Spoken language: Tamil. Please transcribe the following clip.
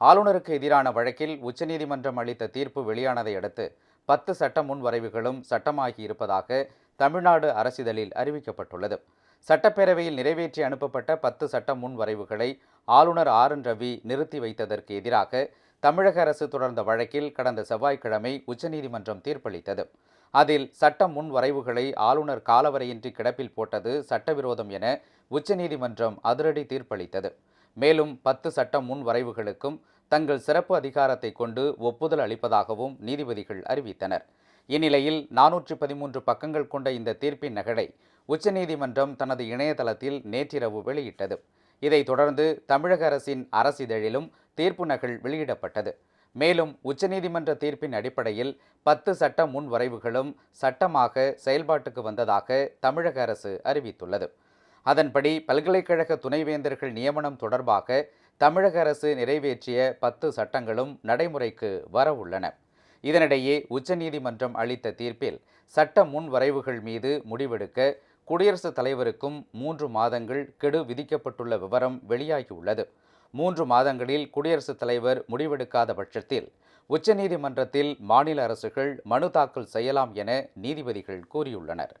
ஆளுநருக்கு எதிரான வழக்கில் உச்சநீதிமன்றம் அளித்த தீர்ப்பு வெளியானதை அடுத்து பத்து சட்ட முன்வரைவுகளும் சட்டமாகி இருப்பதாக தமிழ்நாடு அரசிதழில் அறிவிக்கப்பட்டுள்ளது. சட்டப்பேரவையில் நிறைவேற்றி அனுப்பப்பட்ட பத்து சட்ட முன்வரைவுகளை ஆளுநர் ஆர். என். ரவி நிறுத்தி வைத்ததற்கு எதிராக தமிழக அரசு தொடர்ந்த வழக்கில் கடந்த செவ்வாய்க்கிழமை உச்சநீதிமன்றம் தீர்ப்பளித்தது. அதில் சட்ட முன்வரைவுகளை ஆளுநர் காலவரையின்றி கிடப்பில் போட்டது சட்டவிரோதம் என உச்சநீதிமன்றம் அதிரடி தீர்ப்பளித்தது. மேலும் பத்து சட்ட முன்வரைவுகளுக்கும் தங்கள் சிறப்பு அதிகாரத்தை கொண்டு ஒப்புதல் அளிப்பதாகவும் நீதிபதிகள் அறிவித்தனர். இந்நிலையில் நானூற்றி பதிமூன்று பக்கங்கள் கொண்ட இந்த தீர்ப்பின் நகலை உச்சநீதிமன்றம் தனது இணையதளத்தில் நேற்றிரவு வெளியிட்டது. இதைத் தொடர்ந்து தமிழக அரசின் அரசிதழிலும் தீர்ப்பு நகல் வெளியிடப்பட்டது. மேலும் உச்சநீதிமன்ற தீர்ப்பின் அடிப்படையில் பத்து சட்ட முன்வரைவுகளும் சட்டமாக செயல்பாட்டுக்கு வந்ததாக தமிழக அரசு அறிவித்துள்ளது. அதன்படி பல்கலைக்கழக துணைவேந்தர்கள் நியமனம் தொடர்பாக தமிழக அரசு நிறைவேற்றிய பத்து சட்டங்களும் நடைமுறைக்கு வரவுள்ளன. இதனிடையே உச்சநீதிமன்றம் அளித்த தீர்ப்பில் சட்ட முன்வரைவுகள் மீது முடிவெடுக்க குடியரசுத் தலைவருக்கும் மூன்று மாதங்கள் கெடு விதிக்கப்பட்டுள்ள விவரம் வெளியாகியுள்ளது. மூன்று மாதங்களில் குடியரசுத் தலைவர் முடிவெடுக்காத பட்சத்தில் உச்சநீதிமன்றத்தில் மாநில அரசுகள் மனு தாக்கல் செய்யலாம் என நீதிபதிகள் கூறியுள்ளனர்.